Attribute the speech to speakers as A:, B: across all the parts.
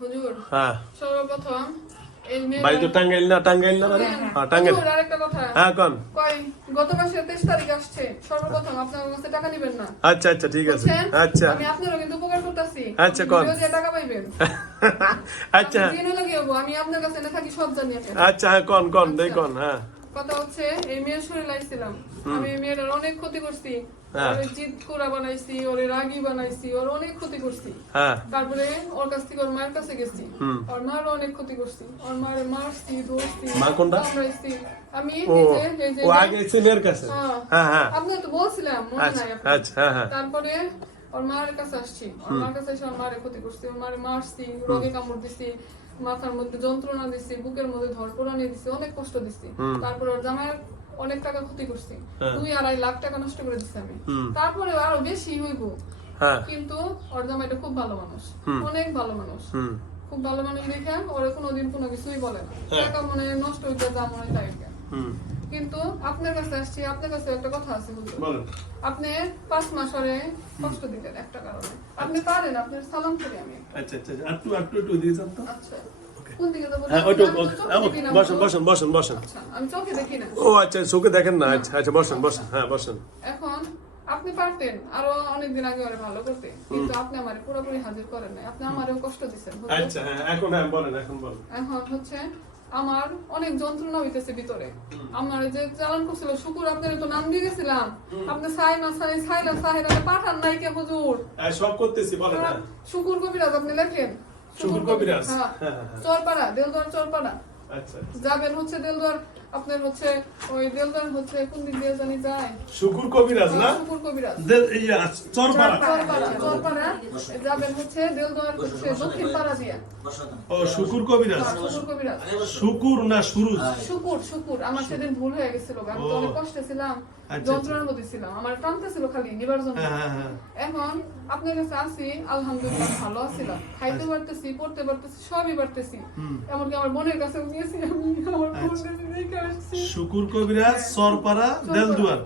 A: হুজুর
B: হ্যাঁ।
A: সর্বপ্রথম
B: বাড়ি টাঙ্গাইল না টাঙ্গাইল না বাড়ি হ্যাঁ টাঙ্গাইল। হ্যাঁ কন।
A: গত মাসের তেইশ তারিখ আসছে। সর্বপ্রথম আপনার কাছে টাকা নিবেন না।
B: আচ্ছা আচ্ছা ঠিক আছে। আচ্ছা।
A: আমি আপনারও কিন্তু উপকার করতেছি।
B: আচ্ছা, কন।
A: টাকা পাইবেন।
B: আচ্ছা।
A: আমি আপনার কাছে না থাকি সব জানি
B: আচ্ছা হ্যাঁ কন কন
A: আচ্ছা।
B: দেখুন হ্যাঁ।
A: কথা হচ্ছে এই মেয়ের শরীর লাইছিলাম আমি এই মেয়েটার অনেক ক্ষতি করছি। ওরে জিদ কোরা বানাইছি ওরে রাগি বানাইছি ওর অনেক ক্ষতি করছি।
B: হ্যাঁ।
A: তারপরে ওর কাছ থেকে ওর মায়ের কাছে গেছি। ওর মারও অনেক ক্ষতি করছি। ওর মারছি ধরছি
B: মা কোনটা?
A: কামড়াইছি। আমি
B: ও
A: নিজে
B: ও আগে ছেলের কাছে?
A: হ্যাঁ।
B: হ্যাঁ হ্যাঁ।
A: আপনি তো বলছিলাম মনে
B: আচ্ছা
A: নাই
B: আচ্ছা হ্যাঁ হ্যাঁ।
A: তারপরে ওর মায়ের কাছে আসছি। ওর মার কাছে এসে ওর মারে ক্ষতি করছি ওর মারে মারছি রোগে কামড় দিছি মাথার মধ্যে যন্ত্রণা দিছি বুকের মধ্যে ধরপড়ানি দিছি অনেক কষ্ট দিছি। তারপরে ওর জামাইয়ের অনেক টাকা ক্ষতি করছি।
B: হ্যাঁ।
A: দুই আড়াই লাখ টাকা নষ্ট করে দিছি আমি। তারপরে আরও বেশি হইব।
B: হ্যাঁ।
A: কিন্তু ওর জামাইটা খুব ভালো মানুষ। অনেক ভালো মানুষ। খুব ভালো মানুষ দেখে ওরা কোনোদিন কোনো কিছুই বলে না।
B: হ্যাঁ।
A: টাকা মনে নষ্ট হইতে যা মনে হয় তাই কিন্তু আপনার কাছে আসছি আপনার কাছে একটা কথা আছে আপনি পাঁচ মাস পরে কষ্ট দিতেন একটা কারণে। আপনি পারেন আপনার সালাম করি আমি।
B: আচ্ছা আচ্ছা আচ্ছা। একটু একটু দিয়ে যান তো।
A: আচ্ছা। না,
B: বসেন বসেন বসেন বসেন
A: না।
B: ও আচ্ছা চোখে দেখেন না আচ্ছা আচ্ছা বসেন বসেন হ্যাঁ বসেন।
A: এখন আপনি পারতেন আরও অনেকদিন আগে ওরে ভালো করতে কিন্তু আপনি আমার পুরোপুরি হাজির করেন নাই। আপনি আমারও কষ্ট দিচ্ছেন
B: আচ্ছা হ্যাঁ এখন হ্যাঁ বলেন এখন বলেন।
A: এখন হচ্ছে আমার অনেক যন্ত্রণা হইতেছে ভিতরে। আমার যে চালান করছিল শুকুর আপনার তো নাম দিয়ে গেছিলাম। আপনি সাই না সাই সাই না সাহের পাঠান নাই কে হুজুর?
B: হ্যাঁ, সব করতেছি বলেন
A: শুকুর কবিরাজ আপনি লেখেন?
B: শুকুর কবিরাজ?
A: হ্যাঁ। চরপাড়া দেলদুয়ার চরপাড়া।
B: আচ্ছা
A: যাবেন হচ্ছে দেলদুয়ার আপনার হচ্ছে ওই দেলদুয়ার হচ্ছে কোন দিক দিয়ে জানি যায়?
B: শুকুর কবিরাজ না?
A: শুকুর কবিরাজ।
B: দে- এই আচ্ছা, চরপাড়া।
A: চরপাড়া চরপাড়া যাবেন হচ্ছে দেলদুয়ার হচ্ছে দক্ষিণ পাড়া দিয়া।
B: ও শুকুর কবিরাজ।
A: হ্যাঁ, শুকুর কবিরাজ।
B: শুকুর না সুরুজ?
A: শুকুর শুকুর। আমার সেদিন ভুল হয়ে গেছিল আমি তো
B: ও।
A: অনেক কষ্টে ছিলাম। যন্ত্রণার মধ্যে ছিলাম। আমার টানতে খালি নিবার জন্য।
B: হ্যাঁ হ্যাঁ হ্যাঁ।
A: এখন আপনার কাছে আছি আলহামদুলিল্লাহ ভালো আছিলাম। খাইতে পারতেছি পড়তে পারতেছি সবই পারতেছি। এমনকি আমার বোনের কাছে গিয়েছি আমি আমার
B: আচ্ছা।
A: বোনের
B: শুকুর কবিরাজ সরপাড়া দেলদুয়ার।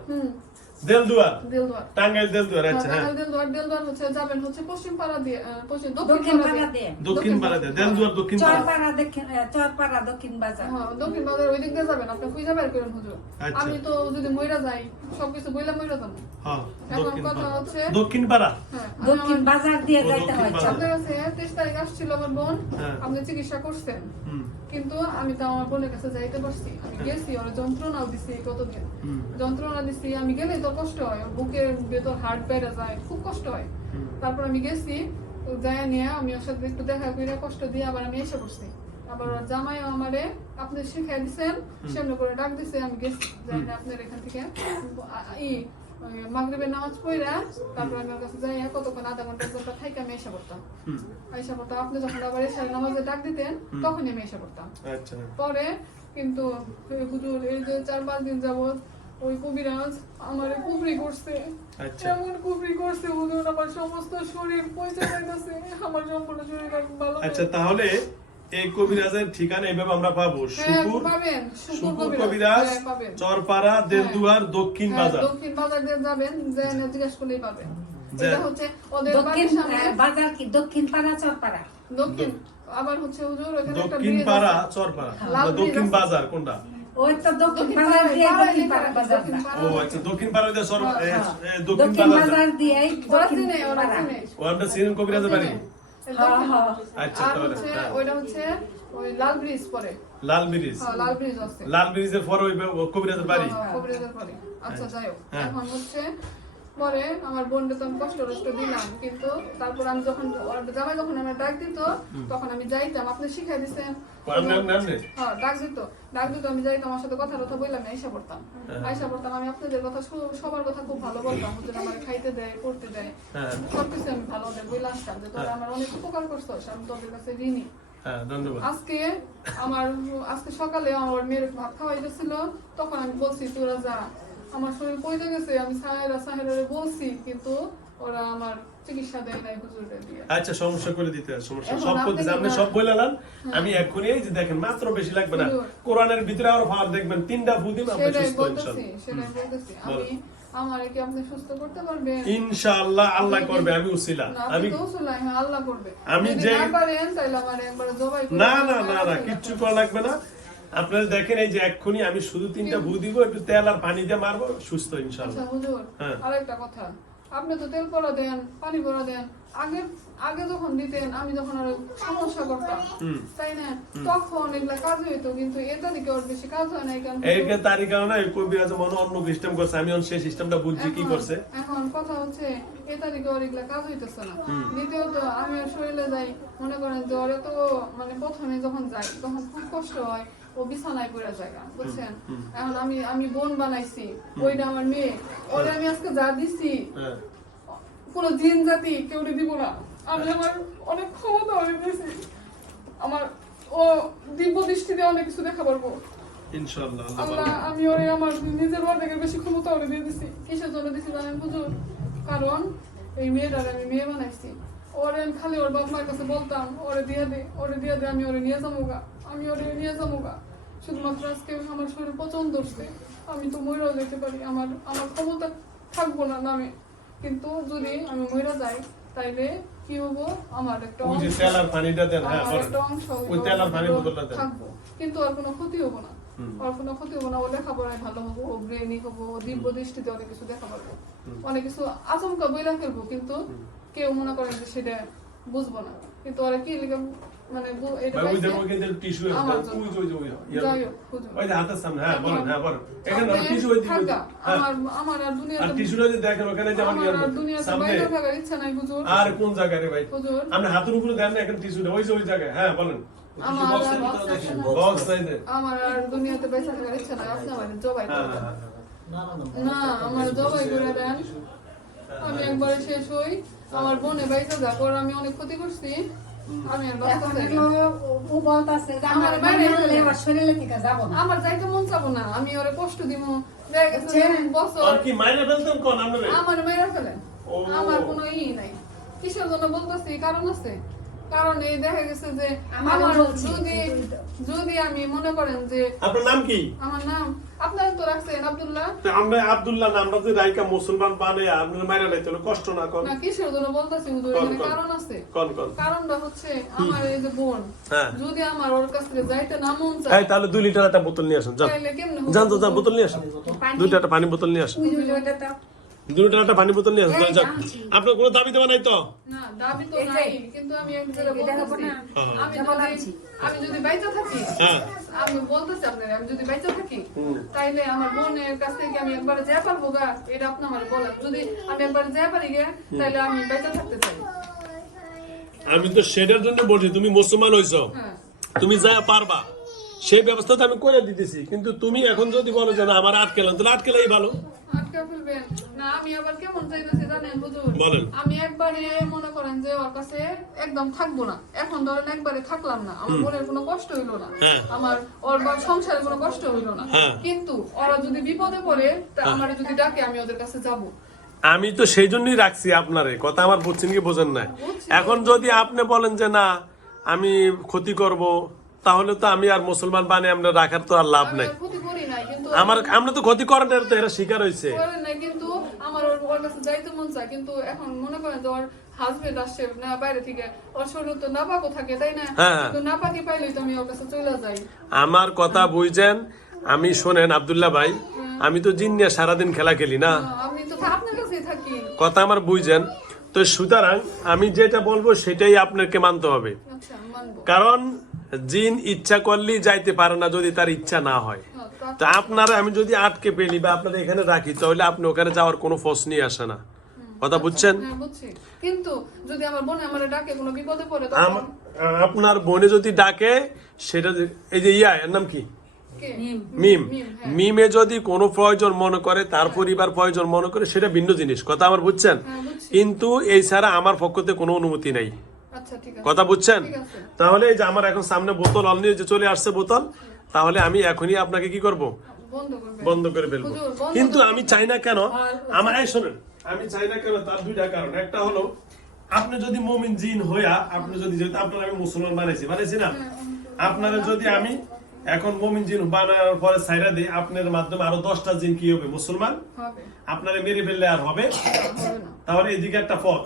B: দেলদুয়ার।
A: দেলদুয়ার।
B: টাঙ্গাইল দেলদুয়ার আচ্ছা হ্যাঁ।
A: দেলদুয়ার দেলদুয়ার হচ্ছে যাবেন হচ্ছে পশ্চিম পাড়া দিয়ে পশ্চিম
C: দক্ষিণ
A: পাড়া
C: পাড়া
A: দিয়ে
B: দক্ষিণ পাড়া দেয় দেলদুয়ার দক্ষিণ পাড়া।
C: চরপাড়া দক্ষিণ চরপাড়া দক্ষিণ বাজার।
A: হ্যাঁ, দক্ষিণ বাজার ওই দিক দিয়ে যাবেন আপনি খুঁজে বের করেন হুজুর।
B: আচ্ছা।
A: আমি তো যদি মইরা যাই সবকিছু বইলা মইরা যাব।
B: হ্যাঁ
A: এখন কথা হচ্ছে
B: দক্ষিণ পাড়া?
A: হ্যাঁ
C: দক্ষিণ বাজার দিয়ে যাইতে হয়
A: আপনার কাছে তেইশ তারিখ আসছিল আমার বোন
B: হ্যাঁ।
A: আপনি চিকিৎসা করছেন। কিন্তু আমি তো আমার বোনের কাছে যাইতে পারছি। আমি গেছি ওর যন্ত্রণাও দিছি কতদিন। যন্ত্রণা দিছি আমি গেলে তো কষ্ট হয়। ওর বুকের ভেতর হার্ট বেড়ে যায় খুব কষ্ট হয়। তারপর আমি গেছি যাই নিয়ে আমি ওর সাথে একটু দেখা করে কষ্ট দিয়ে আবার আমি এসে পড়ছি। আবার ওর জামাই আমারে আপনি শিখাই দিছেন সামনে করে ডাক দিছে আমি গেছি। যাই না আপনার এখান থেকে ই মাগরিবের নামাজ পড়া তারপর আমি ওর কাছে যাই কতক্ষণ আধা ঘণ্টা ঘণ্টা থাইকে আমি এসে পড়তাম। আইসা পড়তাম আপনি যখন আবার এসে নামাজে ডাক দিতেন তখনই আমি এসে পড়তাম।
B: আচ্ছা।
A: পরে কিন্তু হুজুর এই যে চার পাঁচ দিন যাবত ওই কবিরাজ আমারে কুবরি করছে।
B: আচ্ছা।
A: কুবরি করছে আমার সমস্ত শরীর পয়সা যাইতেছে আমার সম্পূর্ণ শরীর ভালো
B: আচ্ছা তাহলে এই কবিরাজের ঠিকানা এভাবে আমরা পাবো।
A: হ্যাঁ, কবিরাজ। হ্যাঁ,
B: চরপাড়া দেলদুয়ার দক্ষিণ
A: হ্যাঁ,
B: বাজার।
A: দক্ষিণ বাজার দিয়ে যাবেন যে জিজ্ঞেস করলেই পাবেন। এটা হচ্ছে ওদের
C: দক্ষিণ
A: বাড়ির সামনে
C: বাজার কি? দক্ষিণ পাড়া চরপাড়া?
A: দক্ষিণ আবার হচ্ছে হুজুর ওখানে একটা
B: দক্ষিণ পাড়া চরপাড়া। দক্ষিণ বাজার কোনটা?
C: ওই তো দক্ষিণ
A: দক্ষিণ
C: বাজার দিয়ে দক্ষিণ পাড়া বাজার
B: ও আচ্ছা দক্ষিণ পাড়া দিয়ে সর
A: হ্যাঁ,
B: এ,
C: হ্যাঁ।
B: এ, দক্ষিণ
C: দক্ষিণ
B: বাজার
C: বাজার দিয়ে
A: ওরা চিনে, ওরা চিনে।
B: ও আমরা সিনেম বাড়ি
C: হ্যাঁ, হ্যাঁ।
B: আচ্ছা তাহলে হ্যাঁ।
A: ওইটা হচ্ছে ওই লাল ব্রিজ পরে
B: লাল ব্রিজ
A: হ্যাঁ, লাল ব্রিজ আছে
B: লাল ব্রিজের পর ওই কবিরাজের বাড়ি
A: হ্যাঁ, কবিরাজের পরে। আচ্ছা যাই হোক
B: হ্যাঁ।
A: এখন হচ্ছে পরে আমার বোনকে তো আমি কষ্ট টষ্ট দিলাম কিন্তু তারপর আমি যখন জামাই যখন আমার ডাক দিত তখন আমি যাইতাম। আপনি শিখাই দিছেন।
B: নাম নাম নাম নে?
A: হ্যাঁ ডাক দিত। ডাক দিত আমি যাইতাম আমার সাথে কথা কথা বললাম আইসা পড়তাম।
B: হ্যাঁ।
A: আইসা পড়তাম আমি আপনাদের কথা সবার কথা খুব ভালো বলতাম হুজুর আমার খাইতে দেয় পড়তে দেয়।
B: হ্যাঁ।
A: সবকিছু আমি ভালো ওদের বলে আসতাম যে তোরা আমার অনেক উপকার করছ আমি তোদের কাছে ঋণী।
B: হ্যাঁ
A: আজকে আমার আজকে সকালে আমার মেয়ের ভাত খাওয়াই খাওয়াইতেছিল তখন আমি বলছি তোরা যা। আমার শরীর পয়সা গেছে? আমি সাহেরা সাহেরা বলছি কিন্তু ওরা আমার চিকিৎসা দেয় নাই হুজুরে দিয়ে।
B: আচ্ছা সমস্যা করে দিতে সমস্যা। সব করতেছে আপনি
A: না-
B: সব বললেন আমি এক্ষুনি এই যে দেখেন মাত্র বেশি লাগবে না। কোরআনের ভিতরে আরও ভালো দেখবেন তিনটা দিন আপনি সুস্থ ইনশাআল্লাহ
A: সেটাই বলতেছি। আমি আমারে কি আপনি সুস্থ করতে পারবেন?
B: ইনশাআল্লাহ আল্লাহ করবে আমি উসিলা। আমি
A: হ্যাঁ, আল্লাহ করবে।
B: আমি যে-
A: না পারেন, তাহলে আমারে একবারে জবাই
B: না না না না কিচ্ছু করা লাগবে না। আপনারা দেখেন এই যে এক্ষুনি আমি শুধু তিনটা ভু দিব একটু তেল আর পানি দিয়ে মারবো সুস্থ
A: আচ্ছা
B: ইনশাআল্লাহ হ্যাঁ।
A: আরেকটা কথা। আপনি তো তেল পড়া দেন পানি পড়া দেন। আগে আগে যখন দিতেন আমি যখন আরও সমস্যা করতাম তাই না? তখন এগুলা কাজ হইতো কিন্তু এটা দিকে ওর বেশি কাজ হয় না এই কারণে
B: এর তারই কারণে কবিরাজ মনে অন্য সিস্টেম করছে আমি অন্য সেই সিস্টেমটা বুঝছি কি করছে।
A: এখন কথা হচ্ছে এ তারিখে ওর এগুলা কাজ হইতেছে না। দ্বিতীয়ত আমি শরীরে যাই মনে করেন যে ওরে তো মানে প্রথমে যখন যাই তখন খুব কষ্ট হয়। ও বিছানায় পড়ে যায় বুঝছেন? এখন আমি আমি বোন বানাইছি ওইটা আমার মেয়ে। ওরে আমি আজকে যা দিছি
B: হ্যাঁ।
A: কোনো জিন জাতি কেউ দিব না। আমি আমার অনেক ক্ষমতা অনেক দিয়েছি আমার ও দিব্য দৃষ্টিতে অনেক কিছু দেখা পারব।
B: ইনশাআল্লাহ আল্লাহ
A: আল্লাহ আমি ওরে আমার নিজের অর্ধেকের বেশি ক্ষমতা ওরে দিয়ে দিছি। কিসের জন্য দিছি জানেন বুঝুন কারণ এই মেয়েটার আমি মেয়ে বানাইছি। ওরে আমি খালি ওর বাপ মার কাছে বলতাম ওরে দিয়ে দে ওরে দিয়ে দে আমি ওরে নিয়ে যাব গা। আমি ওরে নিয়ে যাব গা। শুধুমাত্র আজকে আমার শরীরে পছন্দ হচ্ছে আমি তো ময়রাও যেতে পারি। আমার আমার ক্ষমতা থাকব না নামে। কিন্তু যদি আমি ময়রা যাই তাইলে কি হব? আমার একটা অংশ-
B: হ্যাঁ
A: থাকব। কিন্তু আর কোনো ক্ষতি হব না। আর কোনো ক্ষতি হব না। ও লেখাপড়ায় ভালো হব ও ব্রেনি হব ও দিব্য দৃষ্টিতে অনেক কিছু দেখা পারব অনেক কিছু আচমকা বইলা ফেলব কিন্তু কেউ মনে করেন যে সেটা বুঝব না। কিন্তু ওরা কি লিখে মানে বু- এটা
B: ওই যে টিস্যু
A: আমার।
B: ওই ওই ওই। ওই হাতের সামনে হ্যাঁ বলেন হ্যাঁ বলেন। এখানে
A: আপনি
B: টিস্যু ওই দিকে হ্যাঁ।
A: আমার আমার আর
B: আর যদি দেখেন ওখানে যে আমার
A: আমার আর
B: সামনে।
A: বাইরে থাকার ইচ্ছা নাই হুজুর।
B: আর কোন জায়গায় রে ভাই?
A: হুজুর।
B: আপনি হাতের উপরে দেন না এখানে টিস্যুটা ওই যে ওই জায়গায় হ্যাঁ বলেন।
A: আমার
B: বক্স
A: আমার আর দুনিয়াতে বেঁচে থাকার ইচ্ছা নাই আপনি আমার জবাই
B: হ্যাঁ হ্যাঁ। হ্যাঁ।
A: না আমার জবাই করে দেন। আমি একবারে শেষ হই। আমার বোনে বাইসা যা পর আমি অনেক ক্ষতি করছি।
C: আমার
A: যাইতে মন চাবো না আমি ওরে কষ্ট দিব আমার মেয়েরা ফেলেন। আমার কোনো ই নাই। কিসের জন্য বলতেছি কারণ আছে। কারণ এই দেখা গেছে যে আমার যদি যদি আমি মনে করেন যে
B: আপনার নাম কি?
A: আমার নাম আপনারা তো রাখছেন আব্দুল্লাহ।
B: আমরা আব্দুল্লাহ নাম আমরা যদি রাইকা মুসলমান বানে আপনার মাইরা লাইতে কষ্ট না কর
A: না কিসের জন্য বলতেছি হুজুর? এখানে কারণ আছে।
B: কোন কোন।
A: কারণটা হচ্ছে আমার এই যে বোন।
B: হ্যাঁ।
A: যদি আমার ওর কাছ যাইতে না মন
B: এই
A: চায়
B: তাহলে দুই লিটার একটা বোতল নিয়ে আসুন যান।
A: তাইলে কেমনে হবে?
B: যান তো যান বোতল নিয়ে আসুন।
C: পানি-
B: দুইটা একটা পানি বোতল নিয়ে আসুন।
C: ওই যে ওইটা দাও।
B: দুই একটা পানি বোতল নিয়ে আসুন
C: এই
B: আপনার কোনো দাবি দেওয়া নাই তো?
A: না দাবি তো নাই কিন্তু আমি
C: না?
B: হ্যাঁ।
A: আমি যদি। আমি বাইচা থাকি
B: হ্যাঁ।
A: আমি বলতেছি আপনার আমি যদি বাইচা থাকি তাইলে আমার বোনের কাছ থেকে আমি একবারে যা পারব গা এটা আপনি আমার বলেন। যদি আমি একবারে যা পারি গে তাইলে আমি বাইচা থাকতে চাই।
B: আমি তো সেটার জন্য বলছি তুমি মুসলমান হইছো।
A: হ্যাঁ।
B: তুমি যা পারবা। সেই ব্যবস্থা তো আমি করে দিতেছি। কিন্তু তুমি এখন যদি বলো যে না আমার আটকেলাম তাহলে আটকেলাই ভালো।
A: আমি আবার কেমন চাইতেছি জানেন হুজুর?
B: বলেন।
A: আমি একবারে মনে করেন যে ওর কাছে একদম থাকব না। এখন ধরেন একবারে থাকলাম না। আমার বোনের কোনো কষ্ট হইল না।
B: হ্যাঁ।
A: আমার ওর সংসারে কোনো কষ্ট হইল না।
B: হ্যাঁ।
A: কিন্তু ওরা যদি বিপদে পড়ে তা আমার যদি ডাকে আমি ওদের কাছে যাব।
B: আমি তো সেই জন্যই রাখছি আপনারে। কথা আমার বুঝছেন কি বোঝেন না এখন যদি আপনি বলেন যে না আমি ক্ষতি করব তাহলে তো আমি আর মুসলমান বানে আমরা রাখার তো আর লাভ নাই। আমার আমরা তো ক্ষতি করেন তো এরা শিকার হয়েছে
A: কিন্তু আমার ওর ওর কাছে যাইতে মন চায় কিন্তু এখন মনে করেন যে ওর হাজবেন্ড আসছে না বাইরে থেকে ওর শরীর তো নাপাকও থাকে তাই না?
B: হ্যাঁ।
A: নাপাকি পাইলেই তো আমি ওর কাছে চলে যাই।
B: আমার কথা বুঝছেন আমি শোনেন আব্দুল্লাহ ভাই আমি তো জিন নিয়ে সারাদিন খেলা খেলি না?
A: আমি তো আপনার কাছেই থাকি।
B: কথা আমার বুঝছেন তো সুতরাং আমি যেটা বলব সেটাই আপনাকে মানতে হবে।
A: আচ্ছা
B: কারণ জিন ইচ্ছা করলেই যাইতে পারে না যদি তার ইচ্ছা না হয়।
A: হ্যাঁ, তা-
B: আপনারা আমি যদি আটকে পেলি বা আপনাদের এখানে রাখি তাহলে আপনি ওখানে যাওয়ার কোনো ফোর্স নিয়ে আসে না। কথা বুঝছেন?
A: হ্যাঁ কিন্তু যদি আমার বোন আমার ডাকে কোনো বিপদে পড়ে
B: আম- আপনার বোনে যদি ডাকে সেটা যে- এই যে ইয়া এর নাম কি? মিম।
A: মিম, হ্যাঁ।
B: মিমে যদি কোনো প্রয়োজন মনে করে তার পরিবার প্রয়োজন মনে করে সেটা ভিন্ন জিনিস। কথা আমার বুঝছেন?
A: হ্যাঁ,
B: কিন্তু এই ছাড়া আমার পক্ষতে কোনো অনুমতি নাই।
A: আচ্ছা
B: কথা বুঝছেন? তাহলে এই যে আমার এখন সামনে বোতল নিয়ে যে চলে আসছে বোতল তাহলে আমি এখনই আপনাকে কি করব?
A: বন্ধ
B: করে ফেলব। কিন্তু আমি চাই না কেন?
C: আর-
B: আমার এই শোনেন আমি চাই না কেন তার দুইটা কারণ। একটা হলো আপনি যদি মমিন জিন হইয়া আপনি যদি যেহেতু আপনার আমি মুসলমান বানাইছি বানাইছি না? আপনারা যদি আমি এখন মমিন জিন বানানোর পরে সাইরা দিয়ে আপনার মাধ্যমে আরও দশটা জিন কি হবে? মুসলমান? আপনারা মেরে ফেললে আর হবে? তাহলে এদিকে একটা পথ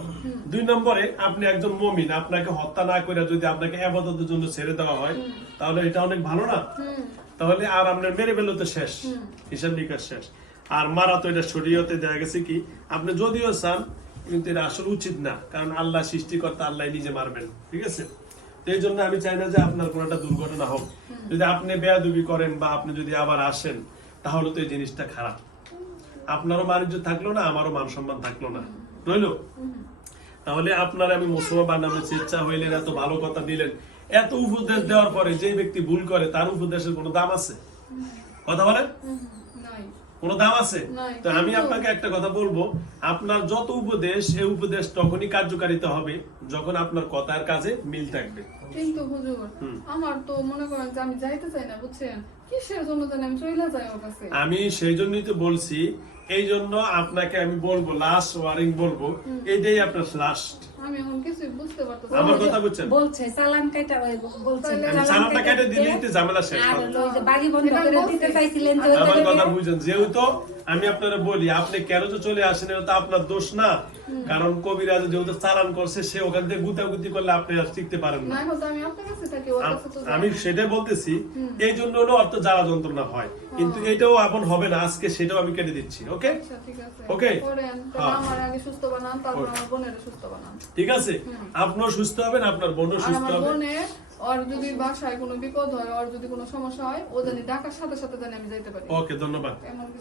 B: দুই নম্বরে আপনি একজন মমিন আপনাকে হত্যা না করে যদি আপনাকে আবাদতের জন্য ছেড়ে দেওয়া হয় তাহলে এটা অনেক ভালো না? তাহলে আর আপনার মেরে ফেললে তো শেষ। হিসাব নিকাশ শেষ। আর মারা তো এটা শরীয়তে দেখা গেছে কি আপনি যদিও চান কিন্তু এটা আসলে উচিত না। কারণ আল্লাহ সৃষ্টিকর্তা আল্লাহ নিজে মারবেন। ঠিক আছে? তো এই জন্য আমি চাই না যে আপনার কোনো একটা দুর্ঘটনা হোক। যদি আপনি বেয়াদুবি করেন বা আপনি যদি আবার আসেন, তাহলে তো এই জিনিসটা খারাপ। আপনারও বাণিজ্য থাকল না, আমারও মান সম্মান থাকল না। রইল তাহলে আপনার আমি মুসলমান বানানোর চেষ্টা হইলেন, এত ভালো কথা দিলেন। এত উপদেশ দেওয়ার পরে যে ব্যক্তি ভুল করে, তার উপদেশের কোনো দাম আছে? কথা বলেন? কোনো দাম আছে? তো আমি আপনাকে একটা কথা বলব আপনার যত উপদেশ এই উপদেশ তখনই কার্যকারিতা হবে যখন আপনার কথার কাজে মিল থাকবে।
A: কিন্তু হুজুর আমার তো মনে করেন যে আমি যাইতে চাই না বুঝছেন? কিসের জন্য জানি আমি চলে যাই ওর কাছে?
B: আমি সেই জন্যই তো বলছি এই জন্য আপনাকে আমি বলব লাস্ট ওয়ারিং বলব এটাই আপনার লাস্ট
A: আমি এখন কিছুই বুঝতে পারতেছি
B: আমার কথা বুঝছেন?
C: বলছে চালান কাটা বলছে
A: তাহলে
B: কেটে দিলে তো ঝামেলা শেষ
C: আর ওই যে বাড়ি বন্ধ করে দিতে চাইছিলেন যে
B: আমার কথা বুঝেন যেহেতু আমি আপনারা বলি আপনি কেন যে চলে আসেন এটা তো আপনার দোষ না। কারণ কবিরাজ যেহেতু চালান করছে সে ওখান থেকে গুতাগুতি করলে আপনি আর শিখতে পারেন না।
A: আমি আপনার।
B: সেটাই বলতেছি এই জন্য হলো অর্থ জ্বালা যন্ত্রণা হয়। কিন্তু এটাও আপন হবে না আজকে সেটাও আমি কেটে দিচ্ছি ওকে?
A: ওকে ঠিক আছে।
B: হ্যাঁ।
A: আগে সুস্থ
B: হবেন আপনার বোনও সুস্থ হবে।
A: ওর যদি বাসায় কোনো বিপদ হয় ওর যদি কোনো সমস্যা হয় ও জানি ডাকার সাথে সাথে জানি আমি যাইতে পারি।
B: ওকে ধন্যবাদ।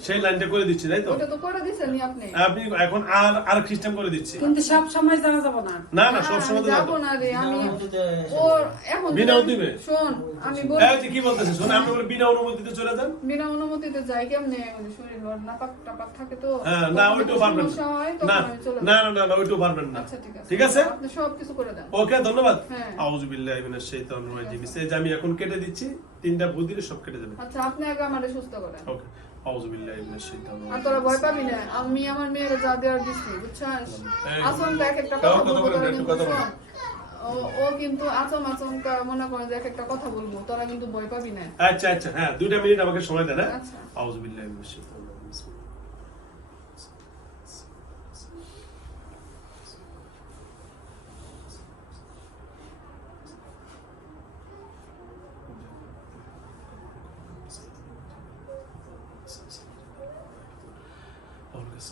B: সেই লাইনটা করে দিচ্ছি তাই তো?
A: ওটা তো করে দিছেনই আপনি।
B: আপনি এখন আর আর সিস্টেম করে দিচ্ছি।
C: কিন্তু সব সময় যাওয়া যাব না।
B: না না
A: না,
B: সবসময়
A: আমি
B: তো
A: যাব। না রে আমি ওর এখন
B: বিনা উদ্দিমে?
A: শোন আমি বলি
B: এই কি বলতেছে? শোনো আপনি বলে বিনা অনুমতিতে চলে যান?
A: বিনা অনুমতিতে যাই কেমনে? শরীর ওর নাপাক টাপাক থাকে তো।
B: হ্যাঁ না
A: যদি
B: পারবেন না। না না না না পারবেন না।
A: আচ্ছা ঠিক আছে।
B: ঠিক আছে?
A: আপনি সব কিছু করে দেন।
B: ওকে ধন্যবাদ।
A: হ্যাঁ।
B: আউযু বিল্লাহি মিনাশ শাইতানির রাজিম এই যে আমি এখন কেটে দিচ্ছি তিনটা ভূত দিলে সব কেটে যাবে
A: আচ্ছা আপনি আগে আমারে সুস্থ করেন।
B: ওকে আউযু বিল্লাহি মিনাশ শাইতানির
A: আর তোরা ভয় পাবি না আমি আমার মেয়ের যা দেওয়ার দিচ্ছি বুঝছাস?
B: এই।
A: আচমকা একটা কথা
B: কথা
A: বলব
B: একটু
A: কিন্তু
B: কথা বলেন।
A: ও- কিন্তু আচম আচমকা মনে করে যে এক একটা কথা বলব তোরা কিন্তু ভয় পাবি না।
B: আচ্ছা আচ্ছা হ্যাঁ দুইটা মিনিট আমাকে সময় দেন হ্যাঁ?
A: আচ্ছা।
B: আউযু বিল্লাহি মিনাশ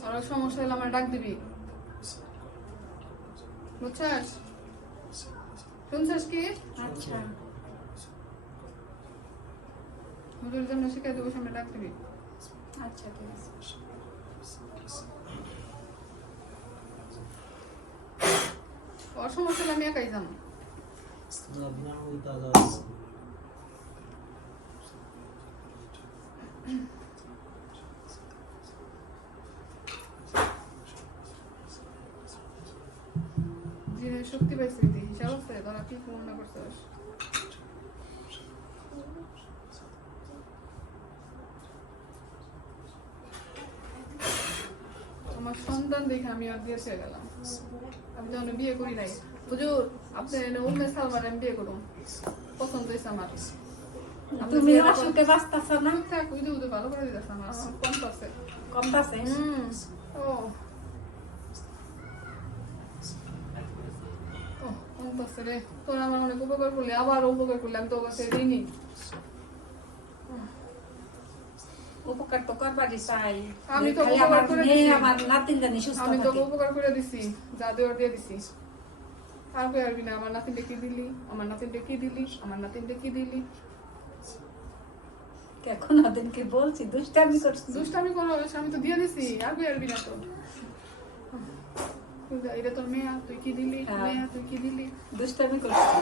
A: আর সমস্যা হলে আমার ডাক দিবি। বুঝছাস? শুনছাস কি?
C: আচ্ছা।
A: হুজুর জন্য শিখাই দেবো সামনে ডাক দিবি।
C: আচ্ছা ঠিক আছে।
A: ওর সমস্যা হলে আমি একাই জানো জিনের শক্তি পাইছি তুই হিসাব আছে তোরা কি মনে করছিস আমার সন্তান দেখে আমি আর দিয়ে ছেড়ে। গেলাম আমি তো এখনও বিয়ে করি নাই হুজুর আপনি এনে উম্মে সালমার আমি বিয়ে করুন পছন্দ হয়েছে আমার
C: তুমি অসুখে বাঁচতেছ না।
A: থাক যে ওদের ভালো করে দিতেছে আমার কম আছে
C: কমতাছে
A: হুম। ও। রে। তোর আমার অনেক উপকার করলি আবার উপকার করলি আমি তোর কাছে ঋণী
C: উপকার তো করবারই চাই।
A: আমি তো উপকার করে দিছি।
C: আমার নাতিন জানি সুস্থ
A: আমি তোকে উপকার করে দিছি যা দেওয়ার দিয়ে দিছি। আর কই আরবি না আমার নাতিনটা কি দিলি? আমার নাতিনটা কি দিলি? আমার নাতিনটা কি দিলি?
C: এখন ওদেরকে বলছি? দুষ্টামি
A: দুষ্টামি করো আমি তো দিয়ে দিছি। আর কই না তো। এটা তোর মেয়া তুই কি দিলি?
C: হ্যাঁ।
A: মেয়া তুই কি দিলি?
C: দুষ্টামি করছি।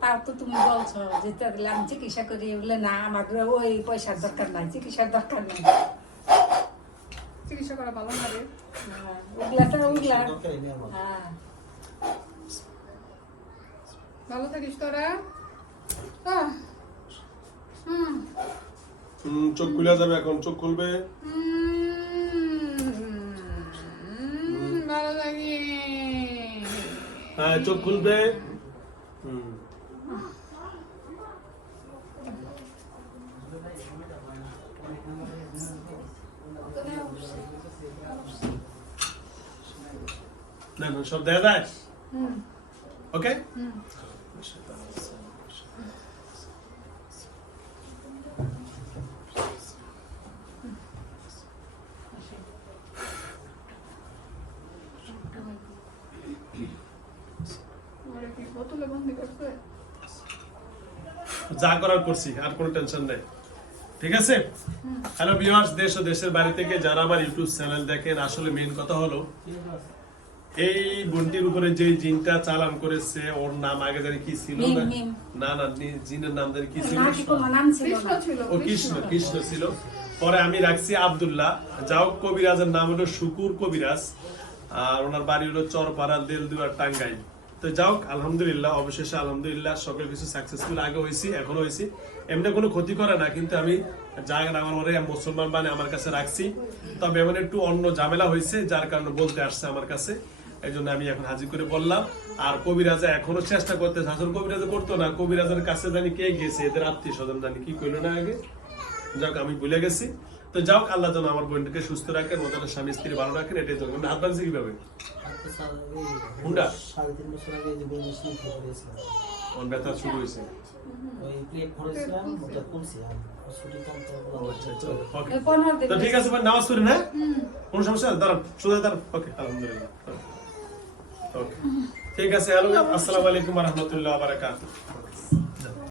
C: তাও তো তুমি বলছো যে তাহলে আমি চিকিৎসা করি বলে না আমার ওই পয়সার দরকার নাই চিকিৎসার দরকার নাই।
A: চিকিৎসা করা ভালো না রে।
C: হ্যাঁ, ওগুলা তো ওগুলা। হ্যাঁ।
A: ভালো থাকিস তোরা। হুম,
B: চোখ খুলে যাবে এখন চোখ খুলবে?
A: হুম, ভালো লাগে
B: হ্যাঁ চোখ খুলবে। হুম না না সব দেখা যায়? ওকে
A: হুম আমার কি বোতলে বন্দি করছে
B: যা করছি আর কোনো টেনশন নেই। ঠিক আছে? হ্যালো ভিউয়ার্স দেশ ও দেশের বাড়ি থেকে যারা আমার ইউটিউব চ্যানেল দেখেন আসলে মেইন কথা হলো এই বোনটির উপরে যে জিনটা চালান করেছে ওর নাম আগে জানি কি ছিল না? না না জিনের নাম জানি কি ছিল?
C: না কোনো নাম ছিল না।
B: ও কৃষ্ণ কৃষ্ণ। ছিল। পরে আমি রাখছি আব্দুল্লাহ। যাও কবিরাজের নাম হলো শুকুর কবিরাজ আর ওনার বাড়ি হলো চরপাড়া দেলদুয়ার টাঙ্গাইল। তো যাও আলহামদুলিল্লাহ, অবশেষে আলহামদুলিল্লাহ সকল কিছু সাকসেসফুল আগে হয়েছি, এখনও হয়েছি। এমনি কোনো ক্ষতি করে না, কিন্তু আমি যা আমার মনে মুসলমান মানে আমার কাছে রাখছি। তবে এমন একটু অন্য ঝামেলা হয়েছে, যার কারণে বলতে আসছে আমার কাছে। এই জন্য আমি এখন হাজির করে বললাম, আর কবিরাজা এখনও চেষ্টা করতে শাসন কবিরাজা করতো না, কবিরাজার কাছে জানি কে গেছে এদের আত্মীয় স্বজন জানি কি করল না আগে। যাক, আমি ভুলে গেছি। তো যাক আল্লাহ যেন আমার বোনটাকে সুস্থ রাখেন ওদের স্বামী স্ত্রী ভালো রাখেন এটাই তো। হাত বাঁধছে কীভাবে? হুন্ডা? আমার ব্যথা শুরু হয়েছে। তো ঠিক আছে নামাজ পড়ি না কোনো সমস্যা? দাঁড়ান সোজা দাঁড়ান ওকে আলহামদুলিল্লাহ। ওকে। ঠিক আছে হ্যালো আসসালামু আলাইকুম রহমতুল্লাহ বারাকাতুহ।